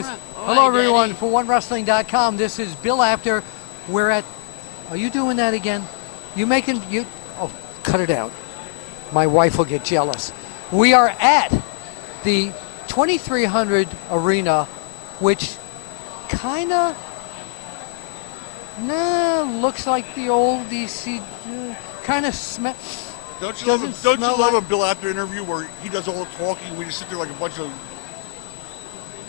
is. Hello, everyone. For OneWrestling.com, this is Bill Apter. We're at. Are you doing that again? You making you? Oh, cut it out. My wife will get jealous. We are at the 2300 Arena, which kind of looks like the old DC. Kind of smell. Don't you love a Bill Apter interview where he does all the talking? We just sit there like a bunch of.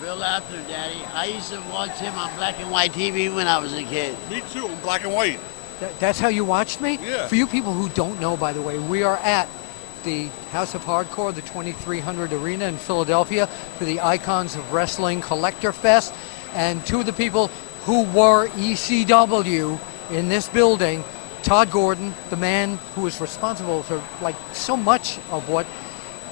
Bill Apter, Daddy. I used to watch him on black and white TV when I was a kid. Me too, in black and white. That's how you watched me? Yeah. For you people who don't know, by the way, we are at the House of Hardcore, the 2300 Arena in Philadelphia for the Icons of Wrestling Collector Fest. And two of the people who were ECW in this building, Todd Gordon, the man who was responsible for like so much of what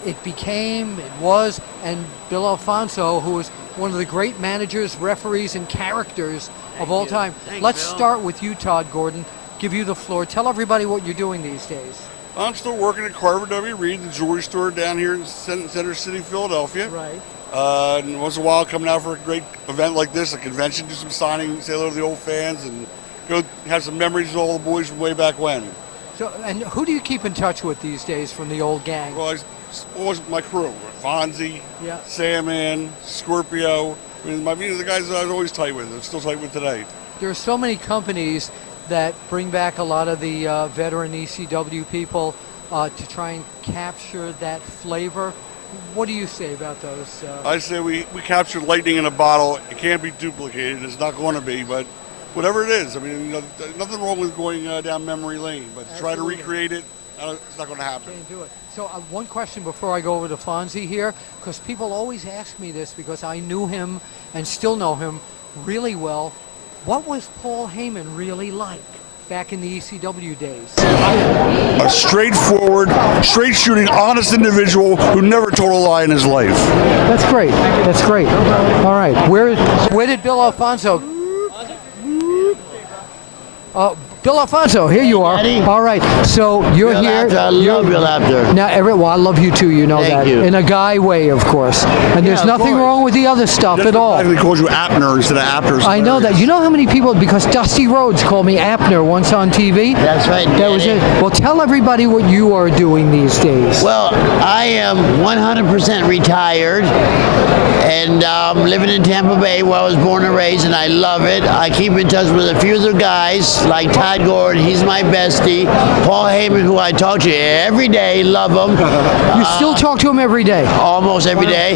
it became, it was, and Bill Alfonso, who was one of the great managers, referees, and characters of all time. Let's start with you, Todd Gordon. Give you the floor. Tell everybody what you're doing these days. I'm still working at Carver W. Reed, the jewelry store down here in Center City, Philadelphia. Right. And once in a while, coming out for a great event like this, a convention, do some signing, say hello to the old fans, and go have some memories of all the boys from way back when. So, and who do you keep in touch with these days from the old gang? Well, always my crew: Fonzie, Sandman, Scorpio. I mean, the guys that I was always tight with. I'm still tight with today. There are so many companies that bring back a lot of the veteran ECW people to try and capture that flavor. What do you say about those? I say we captured lightning in a bottle. It can't be duplicated. It's not going to be, but whatever it is. I mean, nothing wrong with going down memory lane, but to try to recreate it, it's not going to happen. Can't do it. So one question before I go over to Fonzie here, because people always ask me this because I knew him and still know him really well. What was Paul Heyman really like back in the ECW days? A straightforward, straight shooting, honest individual who never told a lie in his life. That's great. That's great. All right. Where did Bill Alfonso? Bill Alfonso, here you are. Daddy. All right, so you're Bill here. Apter, I love Bill Apter. Now, well, I love you too. You know Thank that. you. In a guy way, of course. And there's nothing wrong with the other stuff at all. He calls you Apner instead of Apter. I know that. You know how many people? Because Dusty Rhodes called me Apner once on TV. That's right, Daddy. That was it. Well, tell everybody what you are doing these days. Well, I am 100% retired, and living in Tampa Bay, where I was born and raised, and I love it. I keep in touch with a few of the guys, like Todd Gordon, he's my bestie. Paul Heyman, who I talk to every day, love him. You still talk to him every day? Almost every day.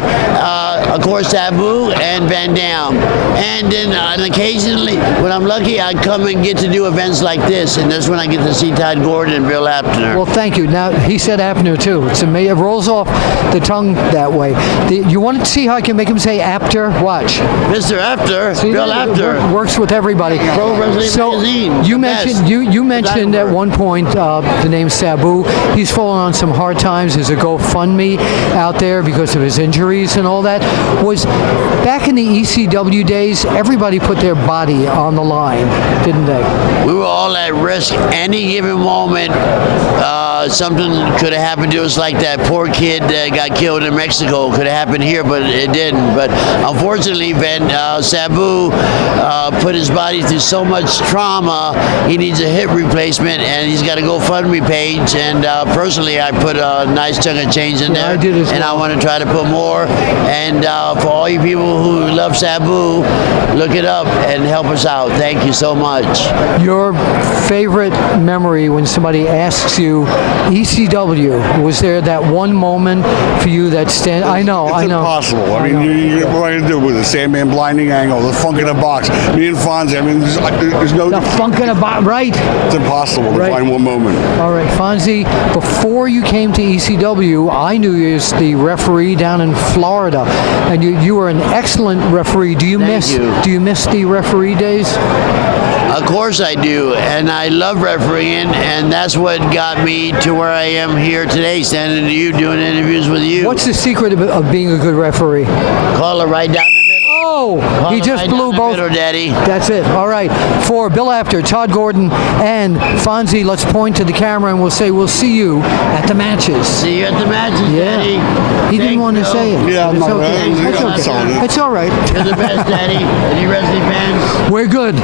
Of course, Sabu and Van Dam. And then occasionally, when I'm lucky, I come and get to do events like this, and that's when I get to see Todd Gordon and Bill Apter. Well, thank you. Now, he said Apter too. It's amazing. It rolls off the tongue that way. You want to see how I can make him say Apter? Watch. Mr. Apter, See, Bill Apter. Works with everybody. Pro Wrestling Magazine. You mentioned you mentioned at one point the name Sabu. He's fallen on some hard times. There's a GoFundMe out there because of his injuries and all that. Was back in the ECW days, everybody put their body on the line, didn't they? We were all at risk. Any given moment, something could have happened to us, like that poor kid that got killed in Mexico. Could have happened here, but it didn't. But unfortunately, Sabu put his body through so much trauma, he needs a hip replacement, and he's got a GoFundMe page. And personally, I put a nice chunk of change in there. I did as well. And I want to try to put more. And for all you people who love Sabu, look it up and help us out. Thank you so much. Your favorite memory when somebody asks you ECW, was there that one moment for you that stand? I know. It's impossible. I mean, what am I going to do with the Sandman blinding angle, the funk in a box? Me and Fonzie, I mean, there's no... The funk in a box, right? It's impossible to find one moment. All right, Fonzie, before you came to ECW, I knew you as the referee down in Florida, and you were an excellent referee. Do you miss the referee days? Of course I do, and I love refereeing, and that's what got me to where I am here today, standing to you, doing interviews with you. What's the secret of being a good referee? Call it right down the middle. Oh, he just Right blew down the both. middle, Daddy. That's it. All right. For Bill After, Todd Gordon, and Fonzie, let's point to the camera and we'll say we'll see you at the matches. See you at the matches, Yeah. Daddy. He didn't want to say it. Yeah, but it's no, okay. I'm It's okay. sorry. It's all right. You're the best, Daddy. Any wrestling fans? We're good.